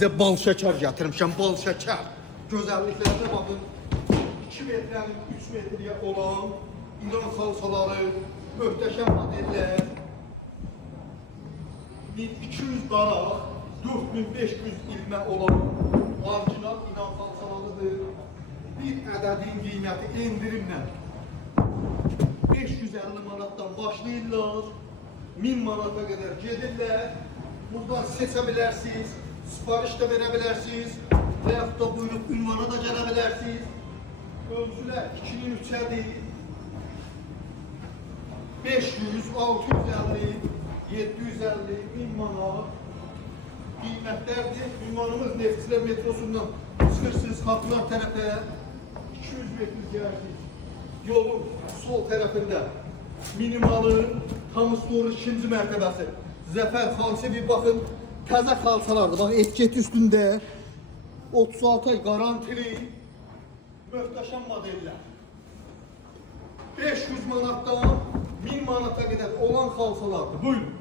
Size bal şeker getirmişim, bal şeker. Güzelliklerine bakın. 2 metrenin 3 metreye olan İran salsaları, möhtəşəm modeller. 1200 daraq, 4500 ilmə olan orijinal İran salsalarıdır. Bir ədədin qiyməti endirimlə 550 manatdan başlayırlar, 1000 manata kadar gedirlər. Buradan seçə bilərsiniz, sipariş də verə bilərsiniz, və yaxud da buyurub ünvana da gələ bilərsiniz. Ölçülər 2'nin 3'ədir. 500, 650, 750, 1000 manat qiymətlərdir. Ünvanımız Neftçilər metrosundan çıxırsınız Xalqlar tərəfə, 200 metr gəlirsiniz. Yolun sol tərəfində minimalı Tamıstoru 2-ci mərtəbəsi Zəfər xalça bir baxın, təzə xalçalardır. Bax, etiket üstündə 36 ay garantili möhtəşəm modeller. 500 manatdan 1000 manata qədər olan xalçalardır. Buyurun.